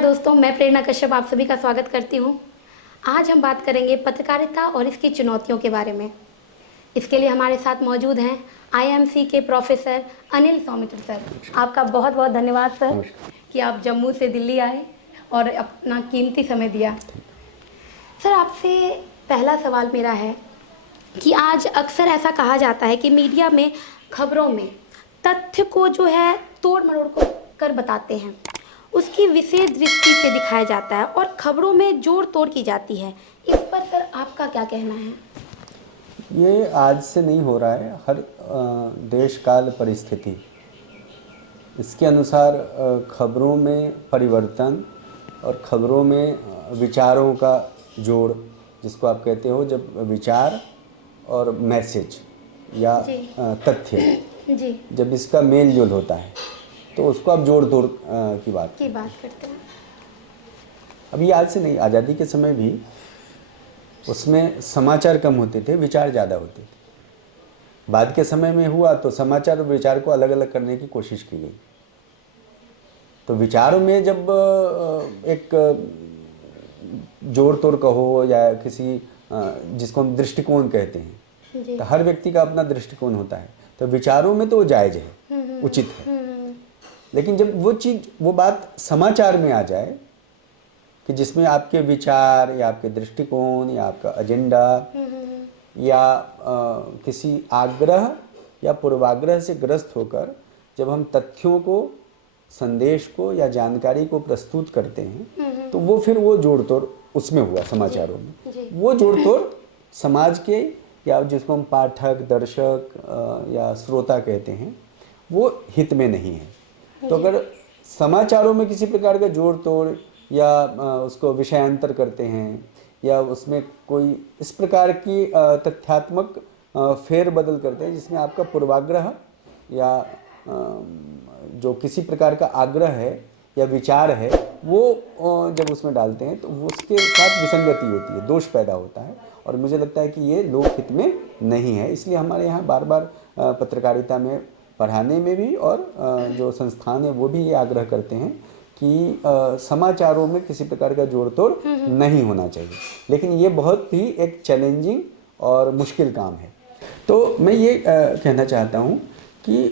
नमस्कार दोस्तों, मैं प्रेरणा कश्यप आप सभी का स्वागत करती हूँ। आज हम बात करेंगे पत्रकारिता और इसकी चुनौतियों के बारे में। इसके लिए हमारे साथ मौजूद हैं आईएमसी के प्रोफेसर अनिल सौमित्र सर। आपका बहुत बहुत धन्यवाद सर कि आप जम्मू से दिल्ली आए और अपना कीमती समय दिया। सर, आपसे पहला सवाल मेरा है कि आज अक्सर ऐसा कहा जाता है कि मीडिया में खबरों में तथ्य को जो है तोड़ मरोड़ कर बताते हैं, उसकी विशेष दृष्टि से दिखाया जाता है और खबरों में जोड़ तोड़ की जाती है। इस पर सर आपका क्या कहना है? ये आज से नहीं हो रहा है, हर देश काल परिस्थिति इसके अनुसार खबरों में परिवर्तन और खबरों में विचारों का जोड़, जिसको आप कहते हो, जब विचार और मैसेज या तथ्य जब इसका मेल जोल होता है तो उसको आप जोड़ तोड़ की बात करते हैं। अभी आज से नहीं, आज़ादी के समय भी उसमें समाचार कम होते थे, विचार ज़्यादा होते थे। बाद के समय में हुआ तो समाचार और विचार को अलग अलग करने की कोशिश की गई। तो विचारों में जब एक जोड़ तोड़ कहो या किसी जिसको हम दृष्टिकोण कहते हैं, तो हर व्यक्ति का अपना दृष्टिकोण होता है। तो विचारों में तो वो जायज़ है, उचित है। लेकिन जब वो बात समाचार में आ जाए कि जिसमें आपके विचार या आपके दृष्टिकोण या आपका एजेंडा या किसी आग्रह या पूर्वाग्रह से ग्रस्त होकर जब हम तथ्यों को, संदेश को या जानकारी को प्रस्तुत करते हैं, तो वो फिर वो जोड़ तोड़ उसमें हुआ समाचारों में। वो जोड़ तोड़ समाज के या जिसको हम पाठक, दर्शक या श्रोता कहते हैं, वो हित में नहीं है। तो अगर समाचारों में किसी प्रकार का जोड़ तोड़ या उसको विषयांतर करते हैं या उसमें कोई इस प्रकार की तथ्यात्मक फेर बदल करते हैं जिसमें आपका पूर्वाग्रह या जो किसी प्रकार का आग्रह है या विचार है, वो जब उसमें डालते हैं तो उसके साथ विसंगति होती है, दोष पैदा होता है। और मुझे लगता है कि ये लोकहित में नहीं है। इसलिए हमारे यहाँ बार बार पत्रकारिता में पढ़ाने में भी और जो संस्थान है वो भी ये आग्रह करते हैं कि समाचारों में किसी प्रकार का जोड़ तोड़ नहीं होना चाहिए। लेकिन ये बहुत ही एक चैलेंजिंग और मुश्किल काम है। तो मैं ये कहना चाहता हूँ कि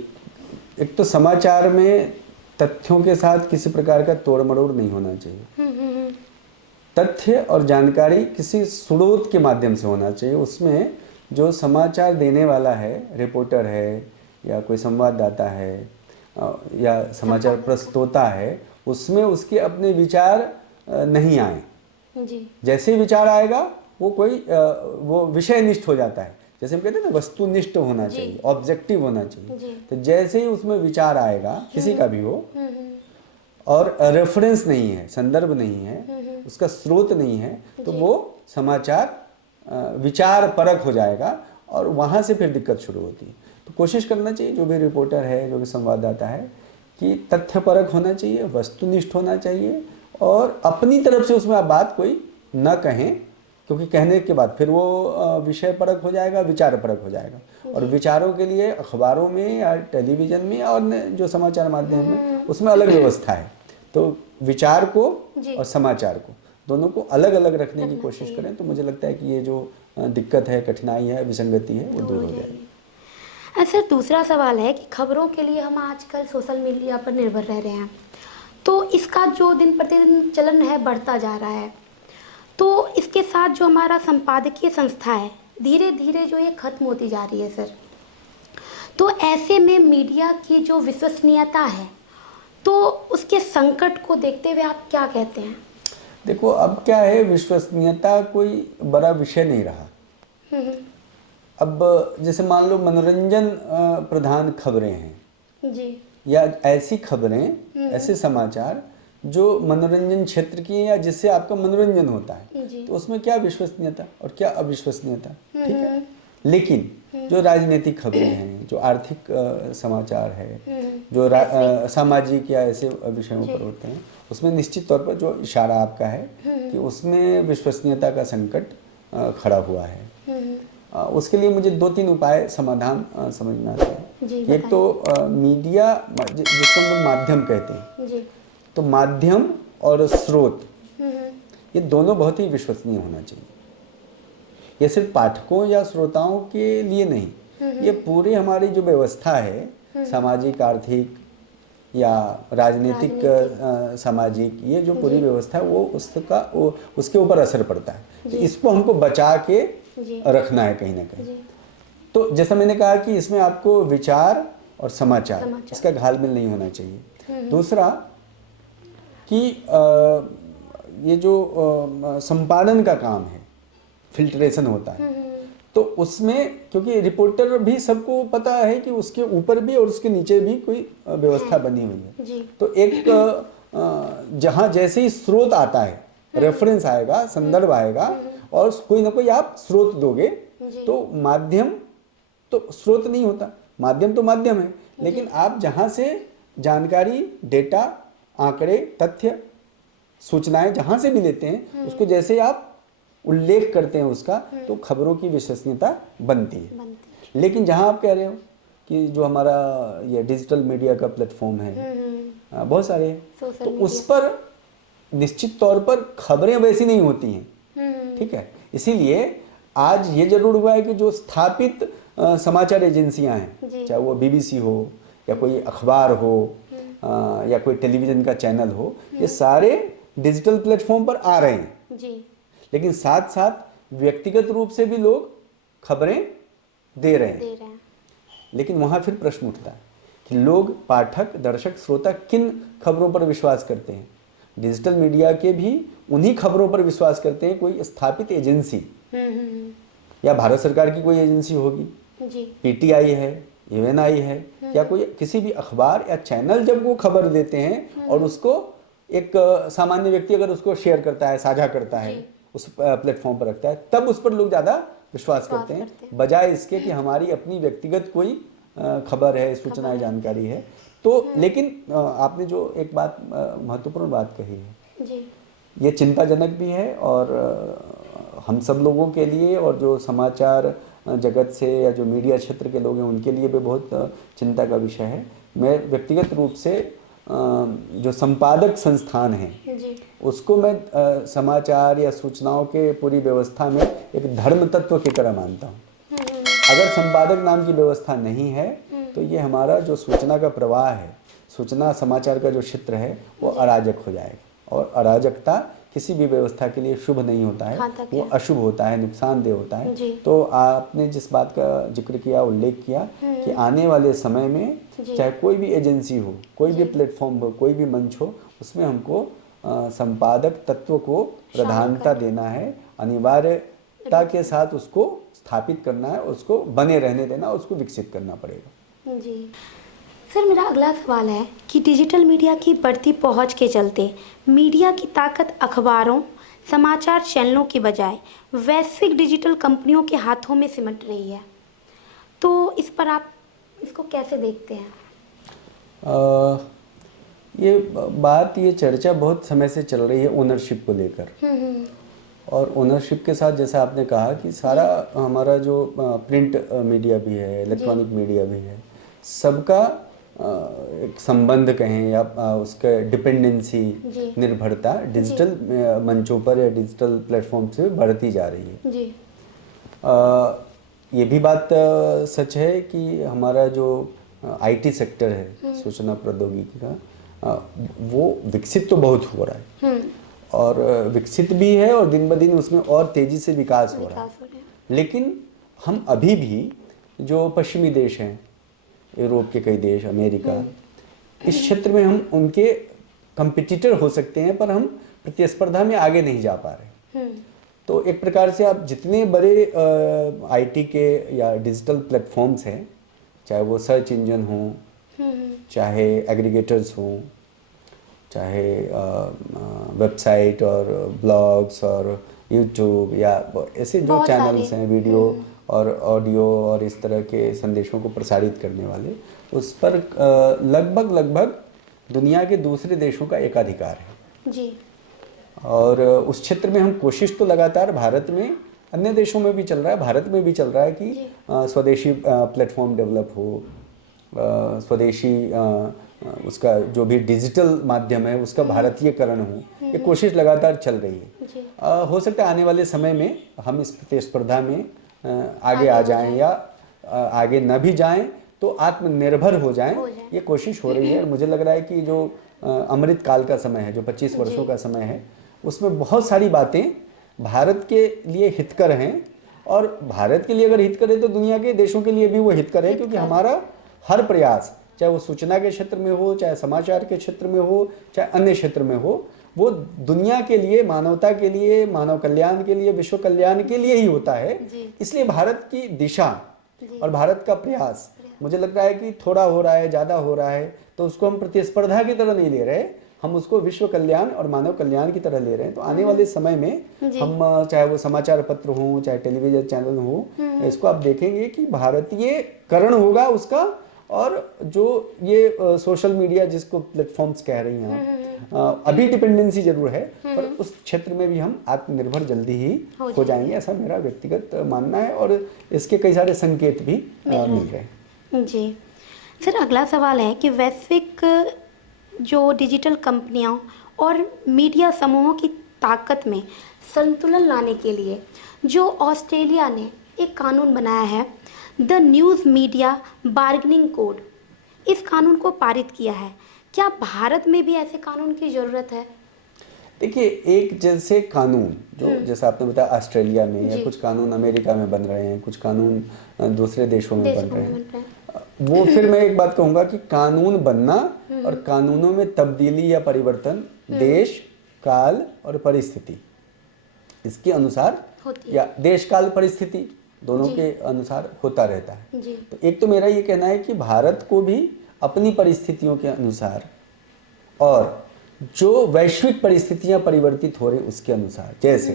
एक तो समाचार में तथ्यों के साथ किसी प्रकार का तोड़ मरोड़ नहीं होना चाहिए। तथ्य और जानकारी किसी स्रोत के माध्यम से होना चाहिए। उसमें जो समाचार देने वाला है, रिपोर्टर है या कोई संवाददाता है या समाचार प्रस्तोता है, उसमें उसके अपने विचार नहीं आए। जैसे विचार आएगा वो कोई वो विषयनिष्ठ हो जाता है। जैसे हम कहते हैं ना, वस्तुनिष्ठ होना चाहिए, ऑब्जेक्टिव होना चाहिए। तो जैसे ही उसमें विचार आएगा, किसी का भी हो, और रेफरेंस नहीं है, संदर्भ नहीं है, उसका स्रोत नहीं है, तो वो समाचार विचार परक हो जाएगा और वहाँ से फिर दिक्कत शुरू होती है। तो कोशिश करना चाहिए जो भी रिपोर्टर है, जो भी संवाददाता है, कि तथ्य परक होना चाहिए, वस्तुनिष्ठ होना चाहिए और अपनी तरफ से उसमें आप बात कोई न कहें, क्योंकि कहने के बाद फिर वो विषय परक हो जाएगा, विचार परक हो जाएगा। और विचारों के लिए अखबारों में या टेलीविज़न में और जो समाचार माध्यम में, उसमें अलग व्यवस्था है। तो विचार को और समाचार को दोनों को अलग अलग रखने की कोशिश करें तो मुझे लगता है कि ये जो दिक्कत है, कठिनाई है, विसंगति है, वो दूर हो जाएगी। सर, दूसरा सवाल है कि खबरों के लिए हम आजकल सोशल मीडिया पर निर्भर रह रहे हैं, तो इसका जो दिन प्रतिदिन चलन है बढ़ता जा रहा है। तो इसके साथ जो हमारा संपादकीय संस्था है, धीरे धीरे जो ये खत्म होती जा रही है सर। तो ऐसे में मीडिया की जो विश्वसनीयता है, तो उसके संकट को देखते हुए आप क्या कहते हैं? देखो, अब क्या है, विश्वसनीयता कोई बड़ा विषय नहीं रहा। अब जैसे मान लो मनोरंजन प्रधान खबरें हैं जी, या ऐसी खबरें, ऐसे समाचार जो मनोरंजन क्षेत्र की है या जिससे आपका मनोरंजन होता है, तो उसमें क्या विश्वसनीयता और क्या अविश्वसनीयता, ठीक है। लेकिन जो राजनीतिक खबरें हैं, जो आर्थिक समाचार है, जो सामाजिक या ऐसे विषयों पर होते हैं, उसमें निश्चित तौर पर जो इशारा आपका है कि उसमें विश्वसनीयता का संकट खड़ा हुआ है। उसके लिए मुझे 2-3 उपाय समाधान समझ में आते हैं। एक तो मीडिया, जिसको हम लोग माध्यम कहते हैं, तो माध्यम और स्रोत, ये दोनों बहुत ही विश्वसनीय होना चाहिए। ये सिर्फ पाठकों या श्रोताओं के लिए नहीं, ये पूरी हमारी जो व्यवस्था है, सामाजिक, आर्थिक या राजनीतिक, सामाजिक, ये जो पूरी व्यवस्था है वो उसके ऊपर असर पड़ता है। तो इसको हमको बचा के रखना है कहीं ना कहीं। तो जैसा मैंने कहा कि इसमें आपको विचार और समाचार इसका घालमेल नहीं होना चाहिए। दूसरा कि ये जो संपादन का काम है, फिल्ट्रेशन होता है, तो उसमें क्योंकि रिपोर्टर भी सबको पता है कि उसके ऊपर भी और उसके नीचे भी कोई व्यवस्था बनी हुई है। तो एक जहाँ जैसे ही स्रोत आता है, रेफरेंस आएगा, संदर्भ आएगा और कोई ना कोई आप स्रोत दोगे, तो माध्यम तो स्रोत नहीं होता, माध्यम तो माध्यम है, लेकिन आप जहाँ से जानकारी, डेटा, आंकड़े, तथ्य, सूचनाएं जहाँ से भी लेते हैं, उसको जैसे आप उल्लेख करते हैं उसका, तो खबरों की विश्वसनीयता बनती है। लेकिन जहाँ आप कह रहे हो कि जो हमारा ये डिजिटल मीडिया का प्लेटफॉर्म है, बहुत सारे हैं, तो उस पर निश्चित तौर पर खबरें वैसी नहीं होती हैं, ठीक है। इसीलिए आज ये जरूर हुआ है कि जो स्थापित समाचार एजेंसियां हैं, चाहे वो बीबीसी हो या कोई अखबार हो या कोई टेलीविज़न का चैनल हो, ये सारे डिजिटल प्लेटफॉर्म पर आ रहे हैं जी। लेकिन साथ साथ व्यक्तिगत रूप से भी लोग खबरें दे रहे हैं। लेकिन वहाँ फिर प्रश्न उठता है कि लोग, पाठक, दर्शक, श्रोता किन खबरों पर विश्वास करते हैं। डिजिटल मीडिया के भी उन्हीं खबरों पर विश्वास करते हैं, कोई स्थापित एजेंसी या भारत सरकार की कोई एजेंसी होगी, पीटीआई है, यूएनआई है, या कोई किसी भी अखबार या चैनल जब वो खबर देते हैं और उसको एक सामान्य व्यक्ति अगर उसको शेयर करता है, साझा करता है, उस प्लेटफॉर्म पर रखता है, तब उस पर लोग ज़्यादा विश्वास करते हैं, बजाय इसके कि हमारी अपनी व्यक्तिगत कोई खबर है, सूचना है, जानकारी है। तो लेकिन आपने जो एक बात, महत्वपूर्ण बात कही है जी, ये चिंताजनक भी है और हम सब लोगों के लिए और जो समाचार जगत से या जो मीडिया क्षेत्र के लोग हैं उनके लिए भी बहुत चिंता का विषय है। मैं व्यक्तिगत रूप से जो संपादक संस्थान है उसको मैं समाचार या सूचनाओं के पूरी व्यवस्था में एक धर्म तत्व की तरह मानता हूँ। अगर संपादक नाम की व्यवस्था नहीं है तो ये हमारा जो सूचना का प्रवाह है, सूचना समाचार का जो क्षेत्र है वो अराजक हो जाएगा, और अराजकता किसी भी व्यवस्था के लिए शुभ नहीं होता है, वो अशुभ होता है, नुकसानदेह होता है। तो आपने जिस बात का जिक्र किया, उल्लेख किया कि आने वाले समय में चाहे कोई भी एजेंसी हो, कोई भी प्लेटफॉर्म हो, कोई भी मंच हो, उसमें हमको संपादक तत्व को प्रधानता देना है, अनिवार्यता के साथ उसको स्थापित करना है, उसको बने रहने देना, उसको विकसित करना पड़ेगा जी। सर, मेरा अगला सवाल है कि डिजिटल मीडिया की बढ़ती पहुंच के चलते मीडिया की ताकत अखबारों, समाचार चैनलों की बजाय वैश्विक डिजिटल कंपनियों के हाथों में सिमट रही है, तो इस पर आप इसको कैसे देखते हैं? ये चर्चा बहुत समय से चल रही है ओनरशिप को लेकर। और ओनरशिप के साथ जैसा आपने कहा कि सारा हमारा जो प्रिंट मीडिया भी है, इलेक्ट्रॉनिक मीडिया भी है, सबका एक संबंध कहें या उसका डिपेंडेंसी, निर्भरता डिजिटल मंचों पर या डिजिटल प्लेटफॉर्म से बढ़ती जा रही है जी। ये भी बात सच है कि हमारा जो आईटी सेक्टर है, सूचना प्रौद्योगिकी का, वो विकसित तो बहुत हो रहा है और विकसित भी है और दिन ब दिन उसमें और तेज़ी से विकास हो रहा है। लेकिन हम अभी भी जो पश्चिमी देश हैं, यूरोप के कई देश, अमेरिका, इस क्षेत्र में हम उनके कंपिटिटर हो सकते हैं, पर हम प्रतिस्पर्धा में आगे नहीं जा पा रहे। तो एक प्रकार से आप जितने बड़े आईटी के या डिजिटल प्लेटफॉर्म्स हैं, चाहे वो सर्च इंजन हो, चाहे एग्रीगेटर्स हों, चाहे वेबसाइट और ब्लॉग्स और यूट्यूब या ऐसे जो चैनल्स हैं, वीडियो और ऑडियो और इस तरह के संदेशों को प्रसारित करने वाले, उस पर लगभग दुनिया के दूसरे देशों का एकाधिकार है जी। और उस क्षेत्र में हम कोशिश तो लगातार भारत में, अन्य देशों में भी चल रहा है, भारत में भी चल रहा है कि स्वदेशी प्लेटफॉर्म डेवलप हो, स्वदेशी उसका जो भी डिजिटल माध्यम है उसका भारतीयकरण हो, ये कोशिश लगातार चल रही है। हो सकता है आने वाले समय में हम इस प्रतिस्पर्धा में आगे आ जाएं या आगे न भी जाएं तो आत्मनिर्भर हो जाएं, ये कोशिश हो रही है। और मुझे लग रहा है कि जो अमृत काल का समय है, जो 25 वर्षों का समय है, उसमें बहुत सारी बातें भारत के लिए हितकर हैं। और भारत के लिए अगर हितकर है तो दुनिया के देशों के लिए भी वो हितकर है, क्योंकि हमारा हर प्रयास, चाहे वो सूचना के क्षेत्र में हो, चाहे समाचार के क्षेत्र में हो, चाहे अन्य क्षेत्र में हो, वो दुनिया के लिए, मानवता के लिए, मानव कल्याण के लिए, विश्व कल्याण के लिए ही होता है। इसलिए भारत की दिशा और भारत का प्रयास मुझे लगता है कि थोड़ा हो रहा है, ज़्यादा हो रहा है, तो उसको हम प्रतिस्पर्धा की तरह नहीं ले रहे, हम उसको विश्व कल्याण और मानव कल्याण की तरह ले रहे हैं। तो आने वाले समय में हम, चाहे वो समाचार पत्र हो, चाहे टेलीविजन चैनल हो, इसको आप देखेंगे कि भारतीय करण होगा उसका। और जो ये सोशल मीडिया जिसको प्लेटफॉर्म्स कह रही हैं, अभी डिपेंडेंसी जरूर है, पर उस क्षेत्र में भी हम आत्मनिर्भर जल्दी ही हो जाएंगे, ऐसा मेरा व्यक्तिगत मानना है। और इसके कई सारे संकेत भी मिल रहे हैं। जी सर, अगला सवाल है कि वैश्विक जो डिजिटल कंपनियों और मीडिया समूहों की ताकत में संतुलन लाने के लिए जो ऑस्ट्रेलिया ने एक कानून बनाया है, the news media bargaining code, इस कानून को पारित किया है, क्या भारत में भी ऐसे कानून की ज़रूरत है? देखिए, एक जैसे कानून जो जैसा आपने बताया ऑस्ट्रेलिया में, या कुछ कानून अमेरिका में बन रहे हैं, कुछ कानून दूसरे देशों में बन रहे हैं, वो फिर मैं एक बात कहूँगा कि कानून बनना और कानूनों में तब्दीली या परिवर्तन देश, काल और परिस्थिति, इसके अनुसार या देश काल परिस्थिति दोनों के अनुसार होता रहता है। तो एक तो मेरा ये कहना है कि भारत को भी अपनी परिस्थितियों के अनुसार और जो वैश्विक परिस्थितियां परिवर्तित हो रही उसके अनुसार, जैसे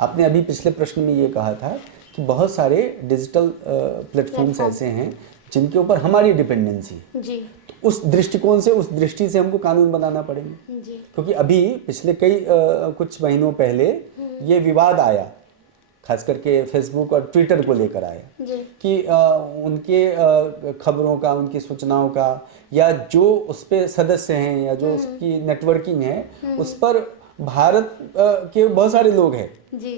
आपने अभी पिछले प्रश्न में ये कहा था कि बहुत सारे डिजिटल प्लेटफॉर्म्स ऐसे हैं जिनके ऊपर हमारी डिपेंडेंसी है, तो उस दृष्टिकोण से, उस दृष्टि से हमको कानून बनाना पड़ेंगे। क्योंकि अभी पिछले कुछ महीनों पहले ये विवाद आया, खास करके फेसबुक और ट्विटर को लेकर आया कि उनके खबरों का, उनकी सूचनाओं का, या जो उस पे सदस्य हैं या जो उसकी नेटवर्किंग है, उस पर भारत के बहुत सारे लोग हैं,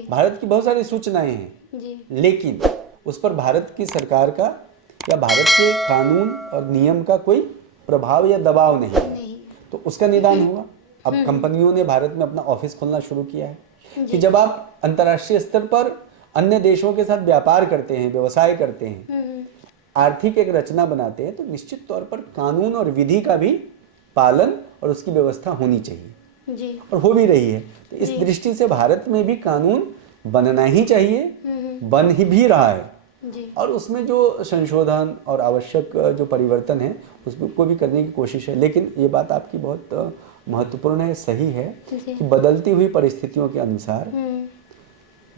भारत की बहुत सारी सूचनाएं हैं, लेकिन उस पर भारत की सरकार का या भारत के कानून और नियम का कोई प्रभाव या दबाव नहीं। तो उसका निदान हुआ। अब कंपनियों ने भारत में अपना ऑफिस खोलना शुरू किया है कि जब आप अंतर्राष्ट्रीय स्तर पर अन्य देशों के साथ व्यापार करते हैं, व्यवसाय करते हैं, आर्थिक एक रचना बनाते हैं, तो निश्चित तौर पर कानून और विधि का भी पालन और उसकी व्यवस्था होनी चाहिए, और हो भी रही है। तो इस दृष्टि से भारत में भी कानून बनना ही चाहिए, बन ही भी रहा है, और उसमें जो संशोधन और आवश्यक जो परिवर्तन है उसको भी करने की कोशिश है। लेकिन ये बात आपकी बहुत महत्वपूर्ण है, सही है कि बदलती हुई परिस्थितियों के अनुसार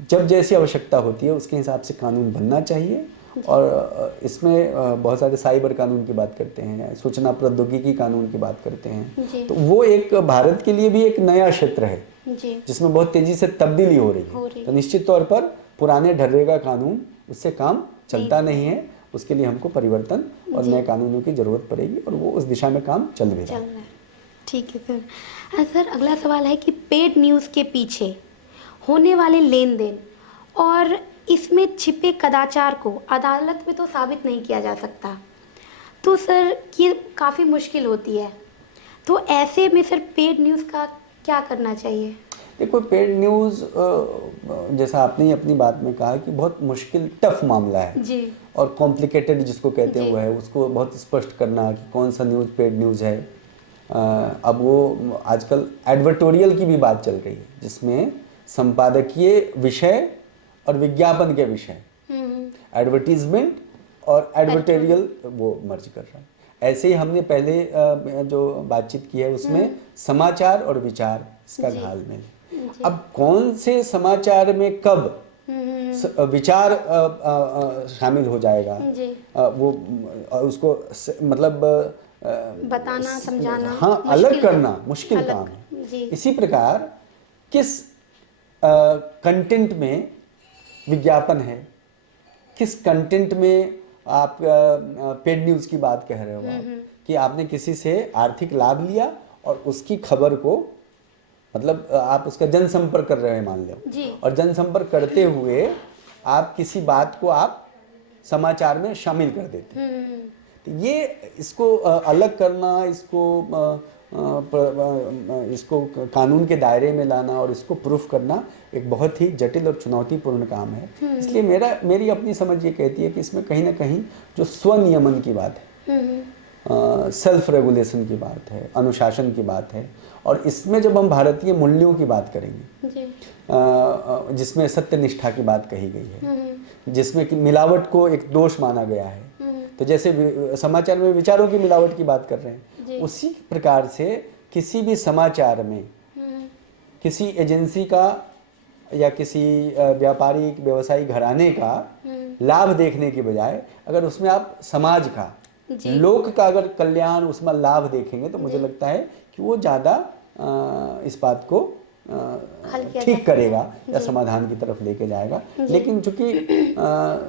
जब जैसी आवश्यकता होती है उसके हिसाब से कानून बनना चाहिए। और इसमें बहुत सारे साइबर कानून की बात करते हैं, सूचना प्रौद्योगिकी कानून की बात करते हैं, तो वो एक भारत के लिए भी एक नया क्षेत्र है जिसमें बहुत तेजी से तब्दीली हो रही है। तो निश्चित तौर पर पुराने ढर्रे कानून, उससे काम चलता नहीं है, उसके लिए हमको परिवर्तन और नए कानूनों की जरूरत पड़ेगी, और वो उस दिशा में काम चल भी रहा है। ठीक है सर। सर, अगला सवाल है कि पेड न्यूज़ के पीछे होने वाले लेन देन और इसमें छिपे कदाचार को अदालत में तो साबित नहीं किया जा सकता, तो सर ये काफ़ी मुश्किल होती है, तो ऐसे में सर पेड न्यूज़ का क्या करना चाहिए? देखो, पेड न्यूज़ जैसा आपने ही अपनी बात में कहा कि बहुत मुश्किल, टफ मामला है जी, और कॉम्प्लिकेटेड जिसको कहते हैं वो है, उसको बहुत स्पष्ट करना कि कौन सा न्यूज़ पेड न्यूज़ है। अब वो आजकल एडवर्टोरियल की भी बात चल रही है जिसमें संपादकीय विषय और विज्ञापन के विषय, एडवर्टीजमेंट और एडवर्टोरियल वो मर्ज कर रहा है। ऐसे ही हमने पहले जो बातचीत की है उसमें समाचार और विचार, इसका घालमेल। अब कौन से समाचार में कब विचार शामिल हो जाएगा, वो उसको मतलब बताना, समझाना, हाँ, अलग करना मुश्किल काम है। इसी प्रकार किस कंटेंट में विज्ञापन है, किस कंटेंट में आप पेड न्यूज़ की बात कह रहे हो आप, कि आपने किसी से आर्थिक लाभ लिया और उसकी खबर को, मतलब आप उसका जनसंपर्क कर रहे हैं मान लो, और जनसंपर्क करते हुए आप किसी बात को आप समाचार में शामिल कर देते हैं। तो ये इसको अलग करना, इसको कानून के दायरे में लाना और इसको प्रूफ करना एक बहुत ही जटिल और चुनौतीपूर्ण काम है। इसलिए मेरी अपनी समझ ये कहती है कि इसमें कहीं ना कहीं जो स्वनियमन की बात है, सेल्फ रेगुलेशन की बात है, अनुशासन की बात है, और इसमें जब हम भारतीय मूल्यों की बात करेंगे, जिसमें सत्यनिष्ठा की बात कही गई है, जिसमें कि मिलावट को एक दोष माना गया है, तो जैसे समाचार में विचारों की मिलावट की बात कर रहे हैं, उसी प्रकार से किसी भी समाचार में किसी एजेंसी का या किसी व्यापारिक व्यवसायी घराने का लाभ देखने के बजाय अगर उसमें आप समाज का, लोक का अगर कल्याण, उसमें लाभ देखेंगे, तो मुझे लगता है कि वो ज़्यादा इस बात को ठीक करेगा या समाधान की तरफ लेके जाएगा। लेकिन चूंकि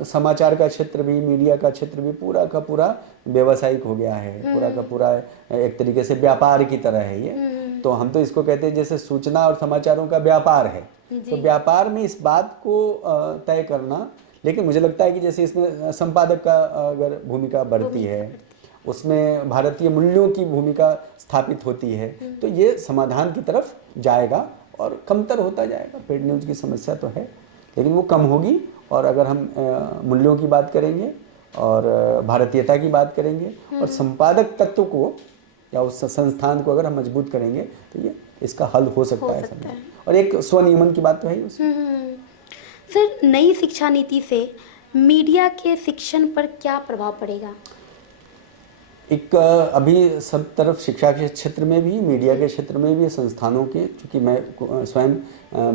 समाचार का क्षेत्र भी, मीडिया का क्षेत्र भी पूरा का पूरा व्यावसायिक हो गया है, पूरा का पूरा एक तरीके से व्यापार की तरह है ये, तो हम तो इसको कहते हैं जैसे सूचना और समाचारों का व्यापार है, तो व्यापार में इस बात को तय करना, लेकिन मुझे लगता है कि जैसे इसमें संपादक का अगर भूमिका बढ़ती है, उसमें भारतीय मूल्यों की भूमिका स्थापित होती है, तो ये समाधान की तरफ जाएगा और कमतर होता जाएगा। पेड न्यूज़ की समस्या तो है, लेकिन वो कम होगी, और अगर हम मूल्यों की बात करेंगे और भारतीयता की बात करेंगे और संपादक तत्व को या उस संस्थान को अगर हम मजबूत करेंगे, तो ये इसका हल हो सकता है। और एक स्वनियमन की बात तो है ही उसमें। सर, नई शिक्षा नीति से मीडिया के शिक्षण पर क्या प्रभाव पड़ेगा? एक अभी सब तरफ शिक्षा के क्षेत्र में भी, मीडिया के क्षेत्र में भी, संस्थानों के, चूँकि मैं स्वयं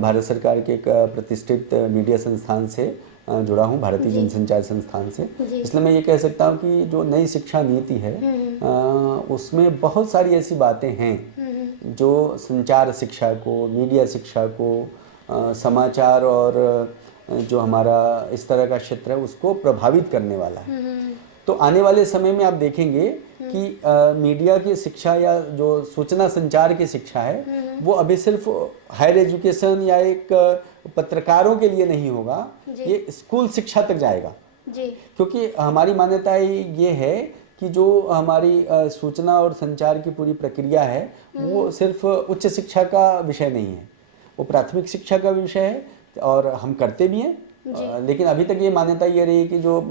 भारत सरकार के एक प्रतिष्ठित मीडिया संस्थान से जुड़ा हूँ, भारतीय जनसंचार संस्थान से, इसलिए मैं ये कह सकता हूँ कि जो नई शिक्षा नीति है उसमें बहुत सारी ऐसी बातें हैं जो संचार शिक्षा को, मीडिया शिक्षा को, समाचार और जो हमारा इस तरह का क्षेत्र है उसको प्रभावित करने वाला है। तो आने वाले समय में आप देखेंगे कि मीडिया की शिक्षा या जो सूचना संचार की शिक्षा है वो अभी सिर्फ हायर एजुकेशन या एक पत्रकारों के लिए नहीं होगा, ये स्कूल शिक्षा तक जाएगा जी। क्योंकि हमारी मान्यता ये है कि जो हमारी सूचना और संचार की पूरी प्रक्रिया है वो सिर्फ उच्च शिक्षा का विषय नहीं है, वो प्राथमिक शिक्षा का विषय है, और हम करते भी हैं। लेकिन अभी तक ये मान्यता ये रही कि जो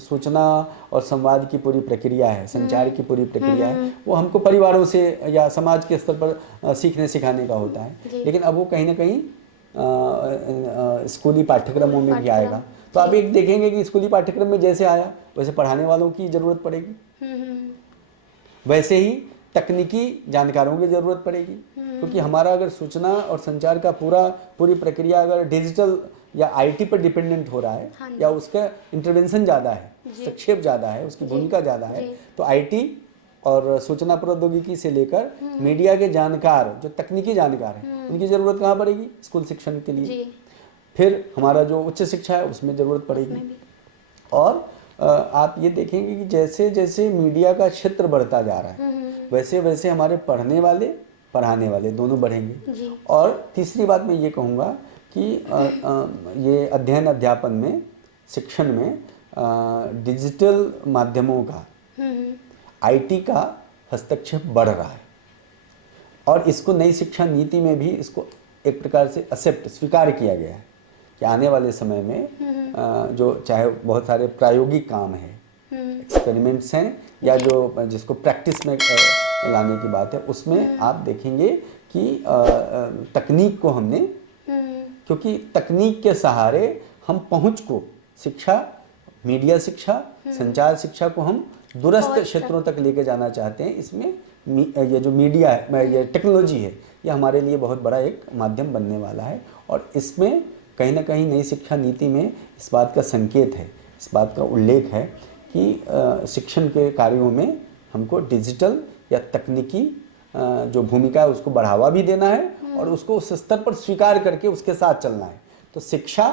सूचना और संवाद की पूरी प्रक्रिया है, संचार की पूरी प्रक्रिया है, वो हमको परिवारों से या समाज के स्तर पर सीखने सिखाने का होता है। लेकिन अब वो कहीं ना कहीं स्कूली पाठ्यक्रमों में भी आएगा। तो आप एक देखेंगे कि स्कूली पाठ्यक्रम में जैसे आया वैसे पढ़ाने वालों की ज़रूरत पड़ेगी, वैसे ही तकनीकी जानकारों की ज़रूरत पड़ेगी, क्योंकि हमारा अगर सूचना और संचार का पूरी प्रक्रिया अगर डिजिटल या आईटी पर डिपेंडेंट हो रहा है, या उसका इंटरवेंशन ज़्यादा है, हस्तक्षेप ज़्यादा है, उसकी भूमिका ज़्यादा है, तो आईटी और सूचना प्रौद्योगिकी से लेकर मीडिया के जानकार, जो तकनीकी जानकार हैं, उनकी ज़रूरत कहाँ पड़ेगी? स्कूल शिक्षण के लिए। फिर हमारा जो उच्च शिक्षा है उसमें ज़रूरत पड़ेगी। और आप ये देखेंगे कि जैसे जैसे मीडिया का क्षेत्र बढ़ता जा रहा है वैसे वैसे हमारे पढ़ने वाले, पढ़ाने वाले दोनों बढ़ेंगे। और तीसरी बात मैं ये कहूँगा कि ये अध्ययन अध्यापन में, शिक्षण में डिजिटल माध्यमों का, आईटी का हस्तक्षेप बढ़ रहा है, और इसको नई शिक्षा नीति में भी इसको एक प्रकार से स्वीकार किया गया है कि आने वाले समय में जो चाहे बहुत सारे प्रायोगिक काम है, एक्सपेरिमेंट्स हैं, या जो जिसको प्रैक्टिस में लाने की बात है, उसमें आप देखेंगे कि तकनीक को हमने, क्योंकि तकनीक के सहारे हम पहुंच को, शिक्षा, मीडिया शिक्षा, संचार शिक्षा को हम दूरस्थ क्षेत्रों तक लेके जाना चाहते हैं। इसमें ये जो मीडिया है, ये टेक्नोलॉजी है, ये हमारे लिए बहुत बड़ा एक माध्यम बनने वाला है। और इसमें कहीं ना कहीं नई शिक्षा नीति में इस बात का संकेत है, इस बात का उल्लेख है कि शिक्षण के कार्यों में हमको डिजिटल या तकनीकी जो भूमिका है उसको बढ़ावा भी देना है, और उसको उस स्तर पर स्वीकार करके उसके साथ चलना है। तो शिक्षा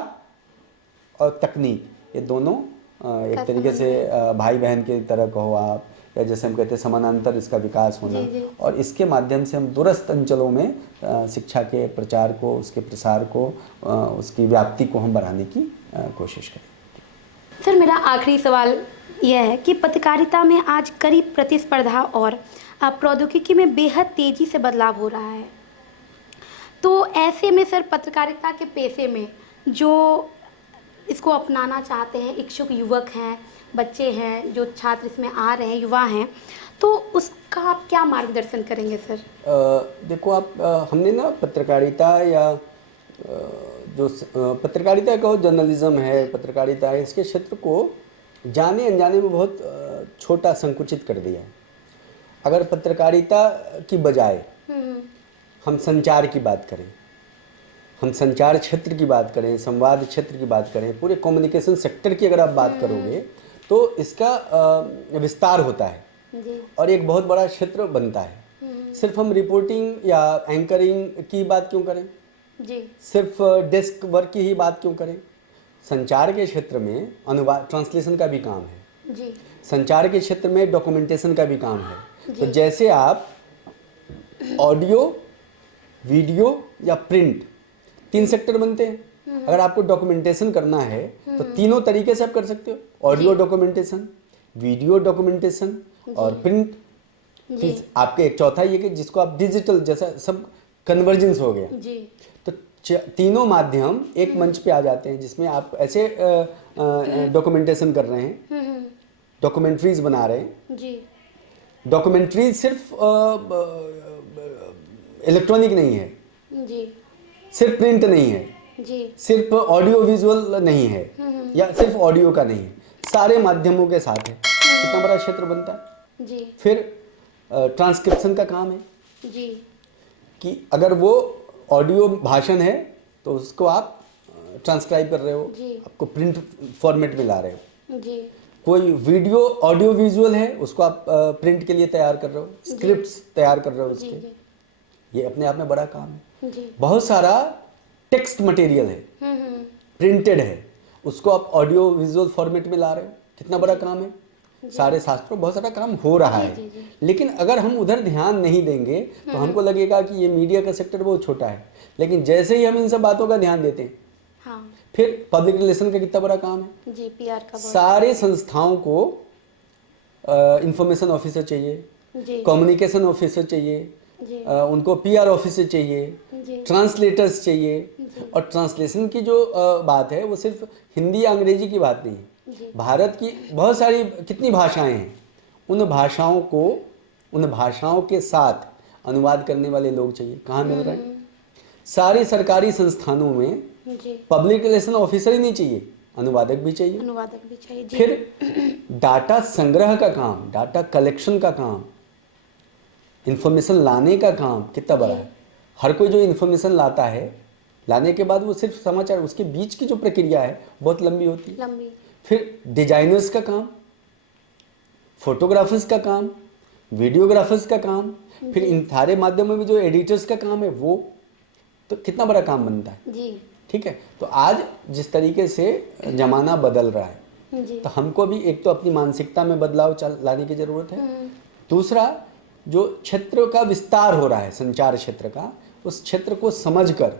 और तकनीक ये दोनों एक तरीके से भाई बहन की तरह कहो आप, या जैसे हम कहते हैं समानांतर इसका विकास होना। जी। और इसके माध्यम से हम दूरस्थ अंचलों में शिक्षा के प्रचार को, उसके प्रसार को, उसकी व्याप्ति को हम बढ़ाने की कोशिश करें। सर, मेरा आखिरी सवाल यह है कि पत्रकारिता में आज कड़ी प्रतिस्पर्धा और प्रौद्योगिकी में बेहद तेज़ी से बदलाव हो रहा है, तो ऐसे में सर पत्रकारिता के पेशे में जो इसको अपनाना चाहते हैं, इच्छुक युवक हैं, बच्चे हैं, जो छात्र इसमें आ रहे हैं, युवा हैं, तो उसका आप क्या मार्गदर्शन करेंगे सर? देखो आप, हमने ना पत्रकारिता या जो पत्रकारिता कहो, जर्नलिज्म है, पत्रकारिता है, इसके क्षेत्र को जाने अनजाने में बहुत छोटा संकुचित कर दिया है। अगर पत्रकारिता की बजाय हम संचार की बात करें, हम संचार क्षेत्र की बात करें, संवाद क्षेत्र की बात करें, पूरे कम्युनिकेशन सेक्टर की अगर आप बात करोगे तो इसका विस्तार होता है जी। और एक बहुत बड़ा क्षेत्र बनता है। सिर्फ हम रिपोर्टिंग या एंकरिंग की बात क्यों करें जी, सिर्फ डेस्क वर्क की ही बात क्यों करें? संचार के क्षेत्र में अनुवाद, ट्रांसलेशन का भी काम है जी, संचार के क्षेत्र में डॉक्यूमेंटेशन का भी काम है। तो जी। जैसे आप ऑडियो, वीडियो या प्रिंट, 3 सेक्टर बनते हैं। अगर आपको डॉक्यूमेंटेशन करना है तो तीनों तरीके से आप कर सकते हो, ऑडियो डॉक्यूमेंटेशन, वीडियो डॉक्यूमेंटेशन और प्रिंट। आपके एक चौथा ये कि जिसको आप डिजिटल, जैसा सब कन्वर्जेंस हो गया, जी, तो तीनों माध्यम एक मंच पे आ जाते हैं जिसमें आप ऐसे डॉक्यूमेंटेशन कर रहे हैं, डॉक्यूमेंट्रीज बना रहे हैं। जी, डॉक्यूमेंट्रीज सिर्फ इलेक्ट्रॉनिक नहीं है, जी, सिर्फ प्रिंट नहीं है, जी, सिर्फ ऑडियो विजुअल नहीं है, या सिर्फ ऑडियो का नहीं है, सारे माध्यमों के साथ है। कितना बड़ा क्षेत्र बनता है। जी, फिर ट्रांसक्रिप्शन का काम है जी, कि अगर वो ऑडियो भाषण है तो उसको आप ट्रांसक्राइब कर रहे हो, जी। आपको प्रिंट फॉर्मेट में ला रहे हो। जी, कोई वीडियो ऑडियो विजुअल है, उसको आप प्रिंट के लिए तैयार कर रहे हो, स्क्रिप्ट्स तैयार कर रहे हो जी, उसके। जी, ये अपने आप में बड़ा काम है। जी, बहुत सारा टेक्स्ट मटेरियल है, प्रिंटेड है, उसको आप ऑडियो विजुअल फॉर्मेट में ला रहे हो, कितना बड़ा काम है। सारे शास्त्रों बहुत सारा काम हो रहा जी, है। जी, जी। लेकिन अगर हम उधर ध्यान नहीं देंगे तो हमको लगेगा कि ये मीडिया का सेक्टर बहुत छोटा है। लेकिन जैसे ही हम इन सब बातों का ध्यान देते हैं, हाँ, फिर पब्लिक रिलेशन का कितना बड़ा काम है। जी, पीआर का बहुत। सारे संस्थाओं को इंफॉर्मेशन ऑफिसर चाहिए, जी, कम्युनिकेशन ऑफिसर चाहिए, जी, उनको पीआर ऑफिसर चाहिए, जी, ट्रांसलेटर्स चाहिए। जी। और ट्रांसलेशन की जो बात है वो सिर्फ हिंदी या अंग्रेजी की बात नहीं है। जी। भारत की बहुत सारी कितनी भाषाएं हैं, उन भाषाओं के साथ अनुवाद करने वाले लोग चाहिए। कहाँ मिल रहे हैं? सारे सरकारी संस्थानों में जी, पब्लिक रिलेशन ऑफिसर ही नहीं चाहिए, अनुवादक भी चाहिए। अनुवादक भी चाहिए। जी, फिर डाटा संग्रह का काम, डाटा कलेक्शन का काम, इंफॉर्मेशन लाने का काम कितना बड़ा है। हर कोई जो इंफॉर्मेशन लाता है, लाने के बाद वो सिर्फ समाचार, उसके बीच की जो प्रक्रिया है बहुत लंबी होती है। लंबी। फिर डिजाइनर्स का काम, फोटोग्राफर्स का काम, वीडियोग्राफर्स का काम, फिर इन सारे माध्यमों में जो एडिटर्स का काम है वो, तो कितना बड़ा काम बनता है। जी, ठीक है। तो आज जिस तरीके से जमाना बदल रहा है, जी, तो हमको भी एक तो अपनी मानसिकता में बदलाव लाने की जरूरत है। दूसरा, जो क्षेत्र का विस्तार हो रहा है संचार क्षेत्र का, उस क्षेत्र को समझकर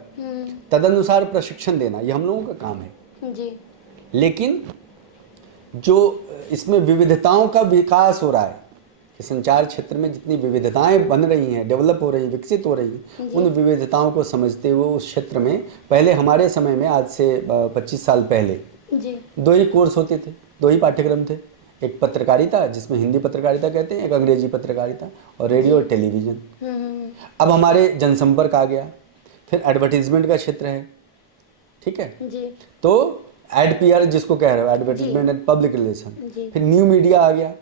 तदनुसार प्रशिक्षण देना, ये हम लोगों का काम है। जी, लेकिन जो इसमें विविधताओं का विकास हो रहा है, कि संचार क्षेत्र में जितनी विविधताएं बन रही हैं, डेवलप हो रही हैं, विकसित हो रही हैं, उन विविधताओं को समझते हुए उस क्षेत्र में, पहले हमारे समय में, आज से 25 साल पहले, जी, 2 ही कोर्स होते थे, 2 ही पाठ्यक्रम थे। एक पत्रकारिता, जिसमें हिंदी पत्रकारिता कहते हैं, एक अंग्रेजी पत्रकारिता, और रेडियो और टेलीविज़न। अब हमारे जनसंपर्क आ गया, फिर एडवर्टीजमेंट का क्षेत्र है। ठीक है। जी, तो एड पीआर जिसको कह रहे हो, एडवर्टीजमेंट एंड पब्लिक रिलेशन। जी। फिर न्यू मीडिया आ गया,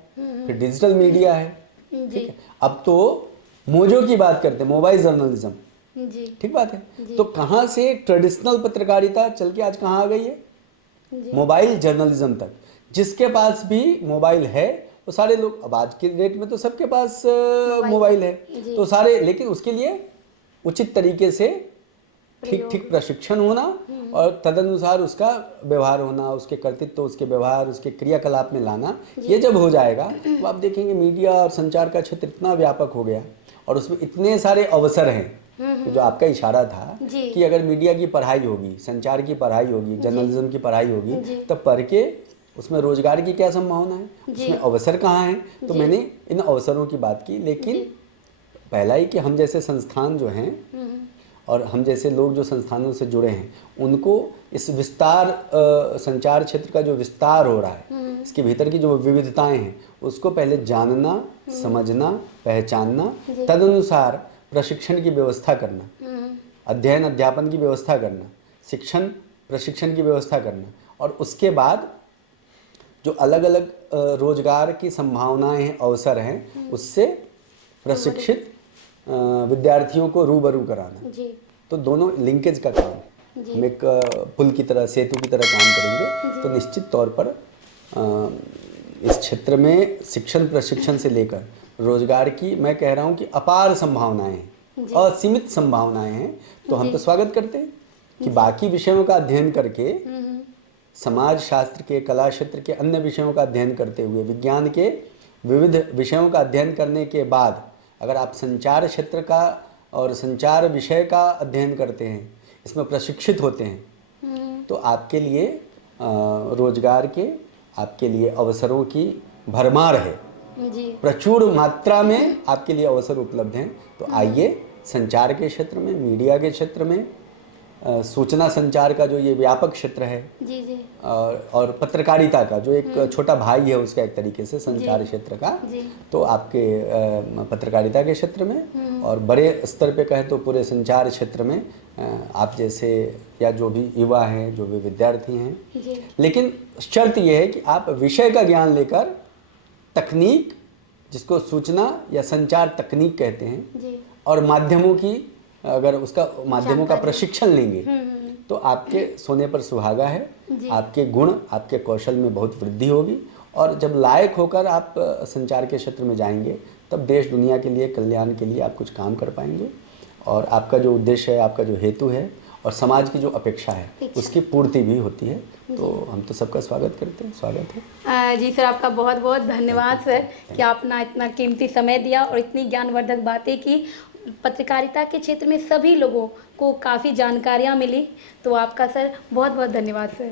फिर डिजिटल मीडिया है। ठीक है। अब तो मोजो की बात करते हैं, मोबाइल जर्नलिज्म। जी, ठीक बात है। तो कहाँ से ट्रेडिशनल पत्रकारिता चल के आज कहाँ आ गई है? मोबाइल जर्नलिज्म तक। जिसके पास भी मोबाइल है वो सारे लोग, अब आज के डेट में तो सबके पास मोबाइल है, तो सारे, लेकिन उसके लिए उचित तरीके से ठीक ठीक प्रशिक्षण होना और तदनुसार उसका व्यवहार होना, उसके कर्तृत्व, उसके व्यवहार, उसके क्रियाकलाप में लाना, ये जब हो जाएगा तो आप देखेंगे मीडिया और संचार का क्षेत्र इतना व्यापक हो गया और उसमें इतने सारे अवसर हैं कि जो आपका इशारा था कि अगर मीडिया की पढ़ाई होगी, संचार की पढ़ाई होगी, जर्नलिज्म की पढ़ाई होगी, तब पढ़ के उसमें रोजगार की क्या संभावना है, उसमें अवसर कहाँ हैं। तो मैंने इन अवसरों की बात की, लेकिन पहला ही कि हम जैसे संस्थान जो हैं और हम जैसे लोग जो संस्थानों से जुड़े हैं, उनको इस विस्तार संचार क्षेत्र का जो विस्तार हो रहा है, इसके भीतर की जो विविधताएं हैं, उसको पहले जानना, समझना, पहचानना, तदनुसार प्रशिक्षण की व्यवस्था करना, अध्ययन अध्यापन की व्यवस्था करना, शिक्षण प्रशिक्षण की व्यवस्था करना, और उसके बाद जो अलग अलग रोजगार की संभावनाएं हैं, अवसर हैं, उससे प्रशिक्षित विद्यार्थियों को रूबरू कराना। तो दोनों लिंकेज का काम, हम एक पुल की तरह, सेतु की तरह काम करेंगे। तो निश्चित तौर पर इस क्षेत्र में शिक्षण प्रशिक्षण से लेकर रोजगार की, मैं कह रहा हूँ कि अपार संभावनाएं हैं, असीमित संभावनाएं हैं। तो हम तो स्वागत करते हैं कि बाकी विषयों का अध्ययन करके, समाज शास्त्र के, कला क्षेत्र के अन्य विषयों का अध्ययन करते हुए, विज्ञान के विविध विषयों का अध्ययन करने के बाद अगर आप संचार क्षेत्र का और संचार विषय का अध्ययन करते हैं, इसमें प्रशिक्षित होते हैं, तो आपके लिए रोजगार के, आपके लिए अवसरों की भरमार है, प्रचुर मात्रा में आपके लिए अवसर उपलब्ध हैं। तो आइए, संचार के क्षेत्र में, मीडिया के क्षेत्र में, सूचना संचार का जो ये व्यापक क्षेत्र है, और पत्रकारिता का जो एक छोटा भाई है उसका, एक तरीके से संचार क्षेत्र का, तो आपके पत्रकारिता के क्षेत्र में और बड़े स्तर पे कहें तो पूरे संचार क्षेत्र में आप जैसे, या जो भी युवा हैं, जो भी विद्यार्थी हैं, लेकिन शर्त यह है कि आप विषय का ज्ञान लेकर तकनीक, जिसको सूचना या संचार तकनीक कहते हैं, और माध्यमों की, अगर उसका माध्यमों का प्रशिक्षण लेंगे तो आपके सोने पर सुहागा है, आपके गुण, आपके कौशल में बहुत वृद्धि होगी, और जब लायक होकर आप संचार के क्षेत्र में जाएंगे, तब देश दुनिया के लिए, कल्याण के लिए आप कुछ काम कर पाएंगे, और आपका जो उद्देश्य है, आपका जो हेतु है, और समाज की जो अपेक्षा है, उसकी पूर्ति भी होती है। तो हम तो सबका स्वागत करते हैं। स्वागत है जी सर, आपका बहुत बहुत धन्यवाद सर कि आपने इतना कीमती समय दिया और इतनी ज्ञानवर्धक बातें की। पत्रकारिता के क्षेत्र में सभी लोगों को काफ़ी जानकारियाँ मिली। तो आपका सर बहुत बहुत धन्यवाद सर।